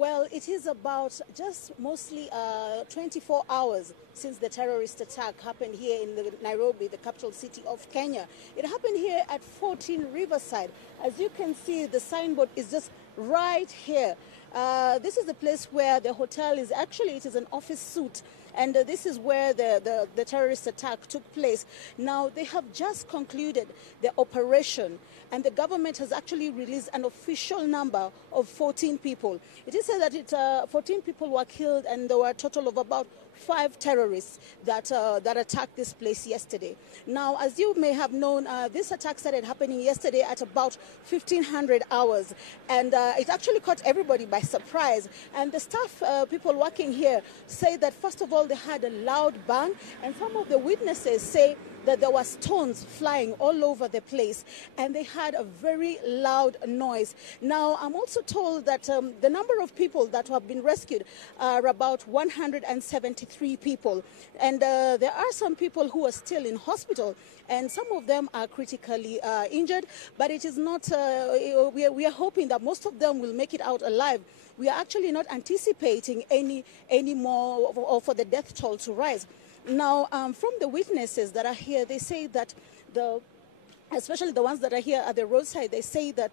Well, it is about just mostly 24 hours since the terrorist attack happened here in Nairobi, the capital city of Kenya. It happened here at 14 Riverside. As you can see, the signboard is just right here. This is the place where the hotel is. Actually, it is an office suite. And this is where the terrorist attack took place. Now, they have just concluded the operation, and the government has actually released an official number of 14 people. It is said that 14 people were killed, and there were a total of about 5 terrorists that attacked this place yesterday. Now, as you may have known, this attack started happening yesterday at about 1500 hours, and it actually caught everybody by surprise. And the staff, people working here, say that first of all, they had a loud bang, and some of the witnesses say that there were stones flying all over the place, and they had a very loud noise. Now, I'm also told that the number of people that have been rescued are about 173 people, and there are some people who are still in hospital, and some of them are critically injured, but it is not, we are hoping that most of them will make it out alive. We are actually not anticipating any more for the death toll to rise. Now, from the witnesses that are here, they say that especially the ones that are here at the roadside, they say that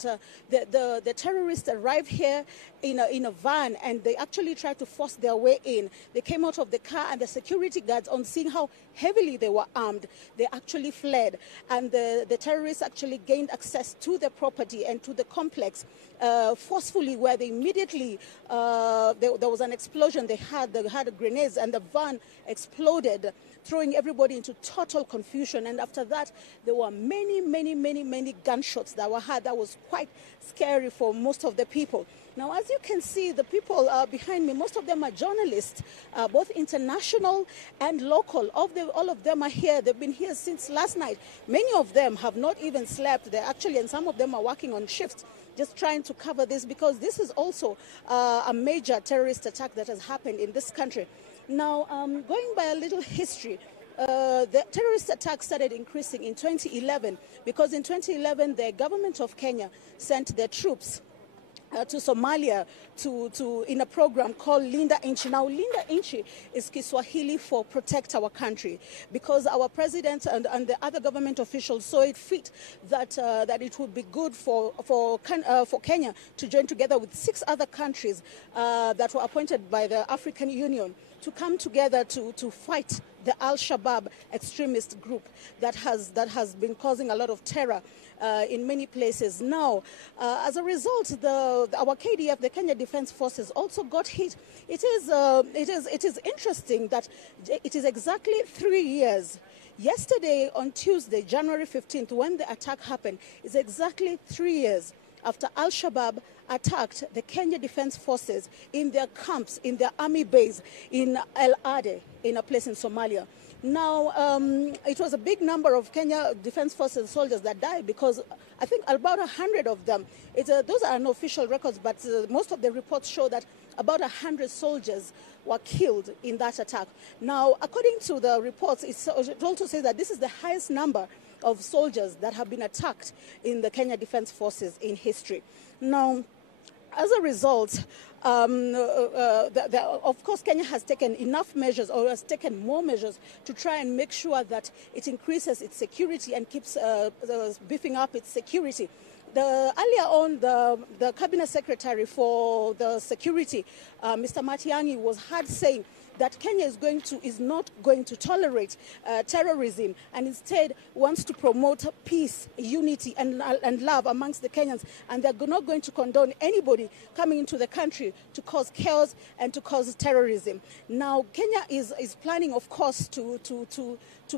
the terrorists arrived here in a van, and they actually tried to force their way in. They came out of the car, and the security guards, on seeing how heavily they were armed, they actually fled. And the terrorists actually gained access to the property and to the complex forcefully, where they immediately, there was an explosion. They had grenades, and the van exploded, throwing everybody into total confusion. And after that, there were many gunshots that were heard. That was quite scary for most of the people. Now, as you can see, the people behind me, most of them are journalists, both international and local. All of them are here. They've been here since last night. Many of them have not even slept. And some of them are working on shifts, just trying to cover this, because this is also a major terrorist attack that has happened in this country. Now, going by a little history, the terrorist attack started increasing in 2011, because in 2011, the government of Kenya sent their troops to Somalia in a program called Linda Nchi. Now, Linda Nchi is Kiswahili for protect our country, because our president and the other government officials saw it fit that it would be good for Kenya to join together with 6 other countries that were appointed by the African Union to come together to fight the Al-Shabaab extremist group that has been causing a lot of terror in many places. Now, as a result, our KDF, the Kenya Defense Forces, also got hit. It is interesting that it is exactly 3 years. Yesterday, on Tuesday, January 15th, when the attack happened, is exactly 3 years after Al-Shabaab attacked the Kenya Defense Forces in their camps, in their army base in El Ade, in a place in Somalia. Now, it was a big number of Kenya Defense Forces soldiers that died, because I think about 100 of them, those are unofficial records, but most of the reports show that about 100 soldiers were killed in that attack. Now, according to the reports, it also says that this is the highest number of soldiers that have been attacked in the Kenya Defense Forces in history. Now, as a result, of course, Kenya has taken enough measures, or has taken more measures, to try and make sure that it increases its security and keeps beefing up its security. Earlier on, the cabinet secretary for the security, Mr. Matiang'i, was heard saying that Kenya is not going to tolerate terrorism, and instead wants to promote peace, unity, and love amongst the Kenyans. And they're not going to condone anybody coming into the country to cause chaos and to cause terrorism. Now, Kenya is planning, of course, to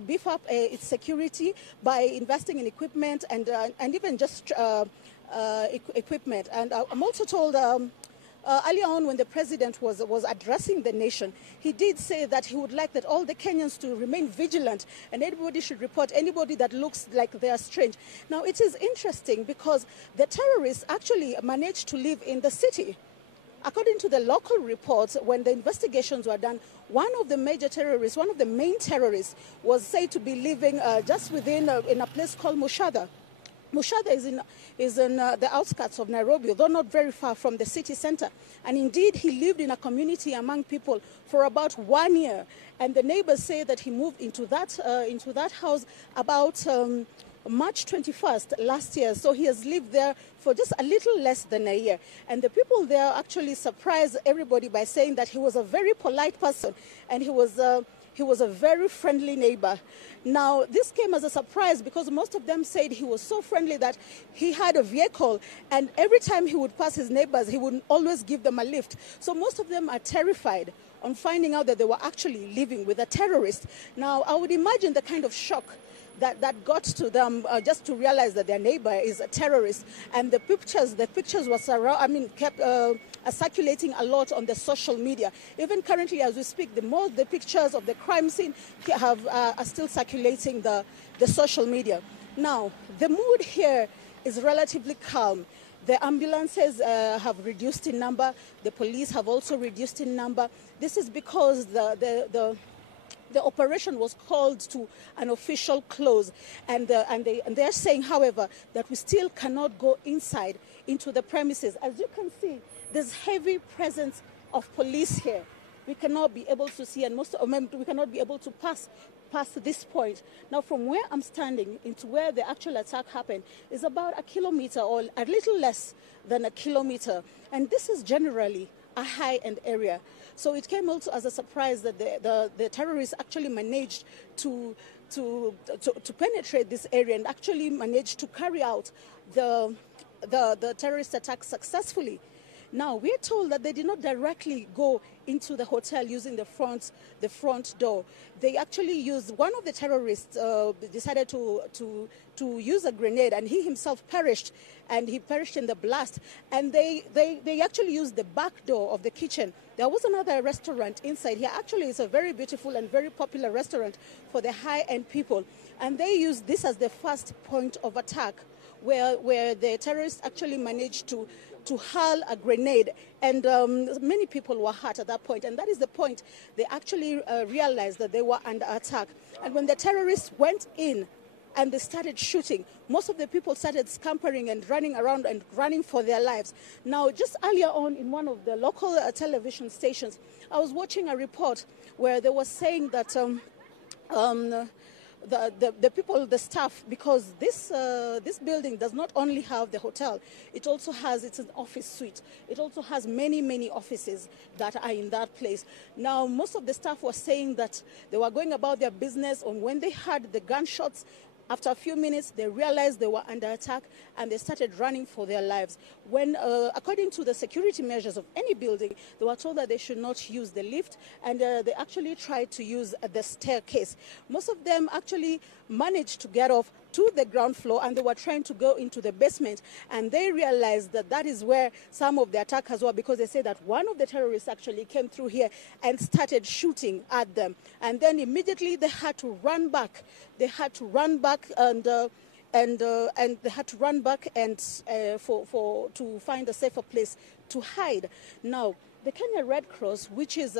beef up its security by investing in equipment and even just equipment. And I'm also told earlier on, when the president was addressing the nation, he did say that he would like that all the Kenyans to remain vigilant, and anybody should report anybody that looks like they are strange. Now, it is interesting, because the terrorists actually managed to live in the city. According to the local reports, when the investigations were done, one of the main terrorists was said to be living just within in a place called Mushada. Mushadha is in the outskirts of Nairobi, though not very far from the city center. And indeed, he lived in a community among people for about 1 year. And the neighbors say that he moved into that house about March 21st last year. So he has lived there for just a little less than a year. And the people there actually surprised everybody by saying that he was a very polite person and he was a very friendly neighbor. Now, this came as a surprise because most of them said he was so friendly that he had a vehicle, and every time he would pass his neighbors, he would always give them a lift. So most of them are terrified on finding out that they were actually living with a terrorist. Now, I would imagine the kind of shock that got to them just to realize that their neighbor is a terrorist. And the pictures were kept circulating a lot on the social media. Even currently, as we speak, the pictures of the crime scene are still circulating the social media. Now, the mood here is relatively calm. The ambulances have reduced in number. The police have also reduced in number. This is because the operation was called to an official close, and they're saying, however, that we still cannot go inside into the premises. As you can see, there's heavy presence of police here. We cannot be able to see, and we cannot be able to pass this point. Now, from where I'm standing into where the actual attack happened is about a kilometer or a little less than a kilometer, and this is generally a high-end area. So it came also as a surprise that the terrorists actually managed to penetrate this area and actually managed to carry out the terrorist attack successfully. Now, we're told that they did not directly go into the hotel using the front door. They actually used, one of the terrorists decided to use a grenade, and he himself perished, and he perished in the blast. And they actually used the back door of the kitchen. There was another restaurant inside here. Actually, it's a very beautiful and very popular restaurant for the high-end people. And they used this as the first point of attack, where the terrorists actually managed to hurl a grenade, and many people were hurt at that point. And that is the point they actually realized that they were under attack. And when the terrorists went in and they started shooting, most of the people started scampering and running around and running for their lives. Now, just earlier on in one of the local television stations, I was watching a report where they were saying that the people, the staff, because this building does not only have the hotel, it's an office suite. It also has many offices that are in that place. Now, most of the staff were saying that they were going about their business, and when they heard the gunshots, after a few minutes, they realized they were under attack and they started running for their lives. When, according to the security measures of any building, they were told that they should not use the lift, and they actually tried to use the staircase. Most of them actually managed to get off to the ground floor, and they were trying to go into the basement, and they realized that that is where some of the attackers were, because they say that one of the terrorists actually came through here and started shooting at them, and then immediately they had to run back. They had to run back and they had to run back and to find a safer place to hide. Now, the Kenya Red Cross, which is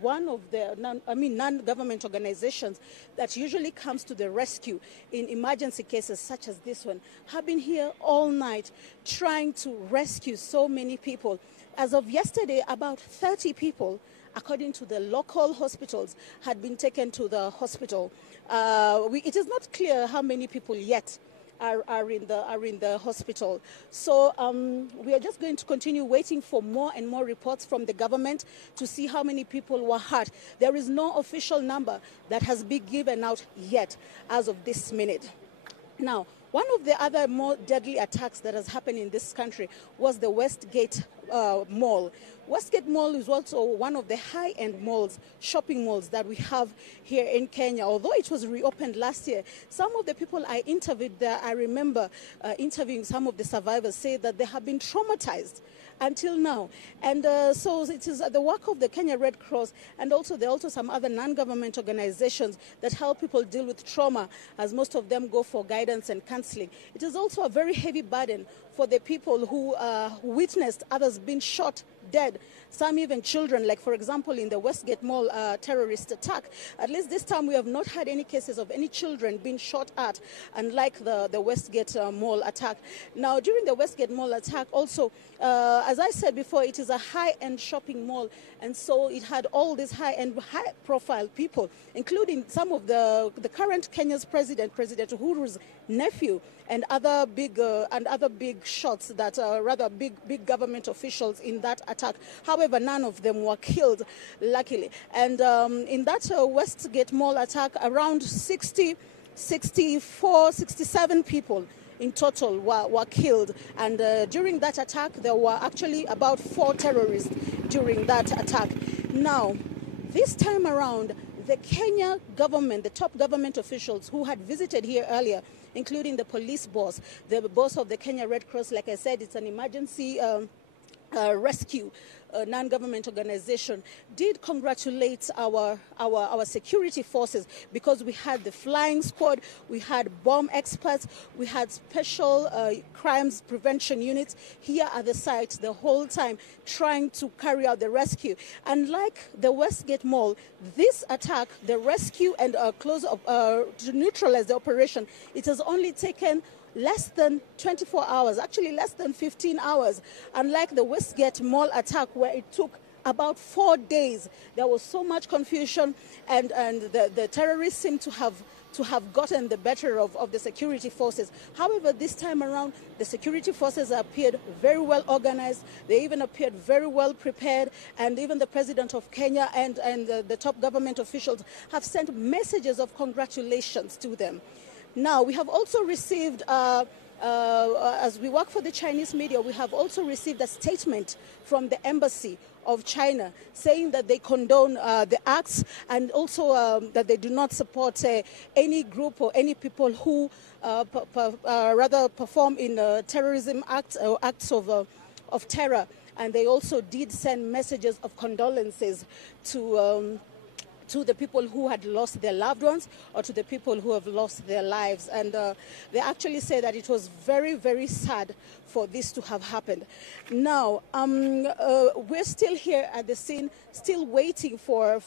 one of the non-government organizations that usually comes to the rescue in emergency cases such as this one, have been here all night trying to rescue so many people. As of yesterday, about 30 people, according to the local hospitals, had been taken to the hospital. It is not clear how many people yet are in the hospital. So we are just going to continue waiting for more and more reports from the government to see how many people were hurt. There is no official number that has been given out yet as of this minute. Now, one of the other more deadly attacks that has happened in this country was the Westgate Mall. Westgate Mall is also one of the high-end malls, shopping malls that we have here in Kenya. Although it was reopened last year, some of the people I interviewed there, I remember interviewing some of the survivors, say that they have been traumatized until now. And so it is the work of the Kenya Red Cross, and also there are also some other non-government organizations that help people deal with trauma, as most of them go for guidance and counseling. It is also a very heavy burden for the people who witnessed others being shot dead some even children, like for example in the Westgate Mall terrorist attack. At least this time we have not had any cases of any children being shot at, unlike the Westgate Mall attack. Now, during the Westgate Mall attack also, as I said before, it is a high-end shopping mall, and so it had all these high-end, high-profile people, including some of the current Kenya's President Uhuru's nephew, and other big shots that rather big government officials in that attack. However, none of them were killed, luckily. And in that Westgate Mall attack, around 67 people in total were killed. And during that attack, there were actually about 4 terrorists during that attack. Now, this time around, the Kenya government, the top government officials who had visited here earlier, including the police boss, the boss of the Kenya Red Cross, like I said, it's an emergency rescue non-government organization, did congratulate our security forces, because we had the flying squad, we had bomb experts, we had special crimes prevention units here at the site the whole time trying to carry out the rescue. Unlike the Westgate Mall, this attack, the rescue and to neutralize the operation, it has only taken less than 24 hours, actually less than 15 hours, unlike the Westgate Mall attack where it took about 4 days. There was so much confusion, and the terrorists seem to have gotten the better of the security forces. However, this time around, the security forces appeared very well organized. They even appeared very well prepared, and even the President of Kenya and the top government officials have sent messages of congratulations to them. Now, we have also received, as we work for the Chinese media, we have also received a statement from the embassy of China saying that they condone the acts, and also that they do not support any group or any people who rather perform in terrorism acts or acts of terror. And they also did send messages of condolences to the people who had lost their loved ones, or to the people who have lost their lives. And they actually say that it was very, very sad for this to have happened. Now, we're still here at the scene, still waiting for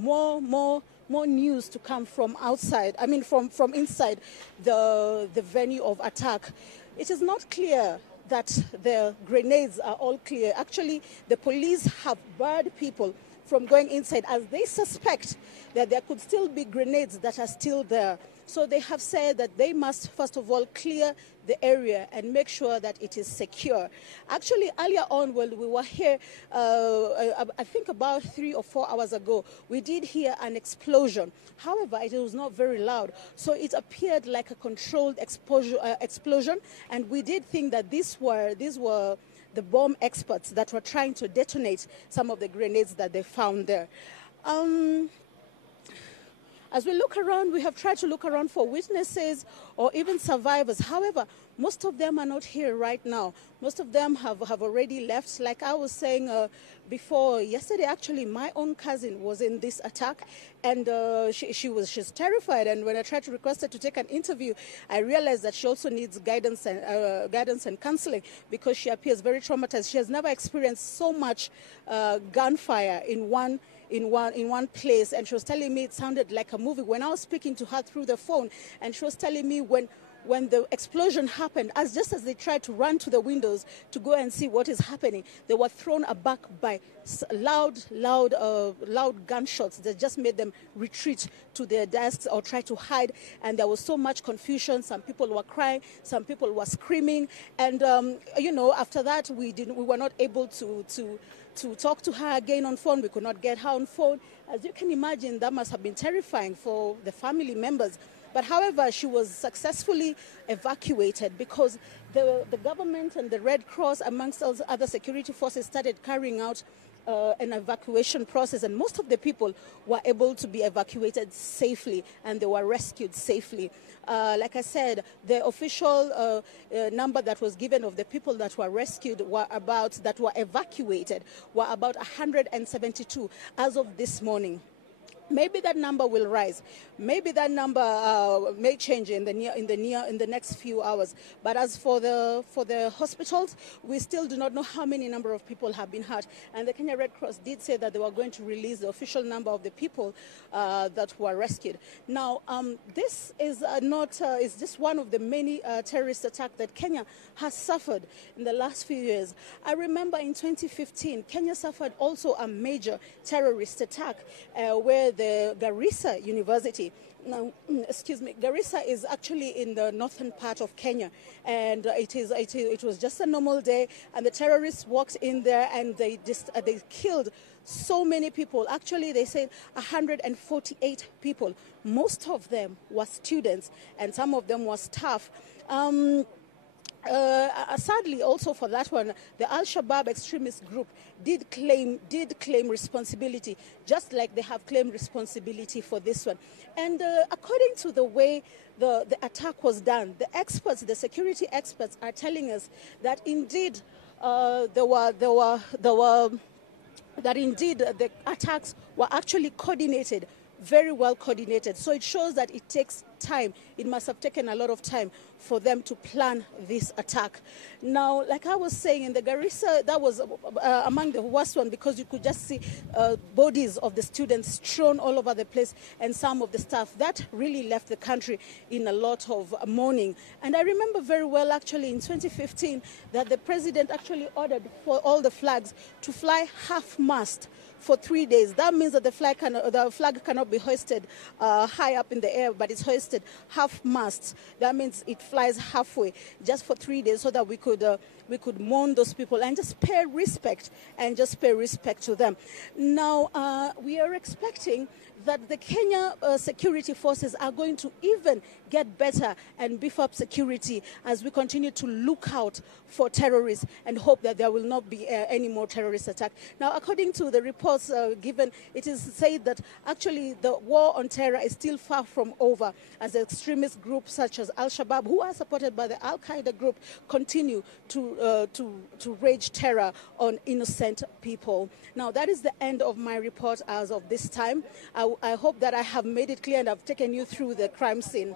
more news to come from outside, from inside the venue of attack. It is not clear that the grenades are all clear. Actually, the police have barred people from going inside, as they suspect that there could still be grenades that are still there. So they have said that they must, first of all, clear the area and make sure that it is secure. Actually, earlier on when we were here, I think about 3 or 4 hours ago, we did hear an explosion. However, it was not very loud. So it appeared like a controlled explosion, and we did think that these were the bomb experts that were trying to detonate some of the grenades that they found there. As we look around, we have tried to look around for witnesses or even survivors. However, most of them are not here right now. Most of them have already left. Like I was saying before, yesterday actually my own cousin was in this attack, and she's terrified. And when I tried to request her to take an interview, I realized that she also needs guidance and counseling, because she appears very traumatized. She has never experienced so much gunfire in one place, and she was telling me it sounded like a movie. When I was speaking to her through the phone, and she was telling me when the explosion happened, just as they tried to run to the windows to go and see what is happening, they were thrown aback by loud gunshots that just made them retreat to their desks or try to hide. And there was so much confusion. Some people were crying, some people were screaming, and after that we were not able to talk to her again on phone. We could not get her on phone. As you can imagine, that must have been terrifying for the family members. But however, she was successfully evacuated, because the government and the Red Cross, amongst other security forces, started carrying out an evacuation process, and most of the people were able to be evacuated safely, and they were rescued safely. Like I said, the official number that was given of the people that were rescued that were evacuated were about 172 as of this morning. Maybe that number will rise. Maybe that number may change in the next few hours. But as for the hospitals, we still do not know how many number of people have been hurt. And the Kenya Red Cross did say that they were going to release the official number of the people that were rescued. Now, this is is just one of the many terrorist attacks that Kenya has suffered in the last few years. I remember in 2015, Kenya suffered also a major terrorist attack where the Garissa University. Now, excuse me, Garissa is actually in the northern part of Kenya, and it was just a normal day, and the terrorists walked in there and they killed so many people. Actually, they said 148 people. Most of them were students, and some of them were staff. Sadly, also for that one, the Al-Shabaab extremist group did claim responsibility, just like they have claimed responsibility for this one. And according to the way the attack was done, the security experts are telling us that indeed the attacks were actually coordinated, very well coordinated. So it shows that it takes time. It must have taken a lot of time for them to plan this attack. Now, like I was saying, in the Garissa, that was among the worst one, because you could just see bodies of the students strewn all over the place, and some of the staff. That really left the country in a lot of mourning. And I remember very well, actually, in 2015, that the president actually ordered for all the flags to fly half-mast for 3 days. That means that the flag cannot be hoisted high up in the air, but it's hoisted half-mast. That means it flies halfway just for 3 days, so that we could mourn those people and just pay respect to them. Now, we are expecting that the Kenya security forces are going to even get better and beef up security as we continue to look out for terrorists and hope that there will not be any more terrorist attack. Now, according to the reports given, it is said that actually the war on terror is still far from over, as extremist groups such as Al-Shabaab, who are supported by the Al-Qaeda group, continue to rage terror on innocent people. Now, that is the end of my report as of this time. I hope that I have made it clear and I've taken you through the crime scene.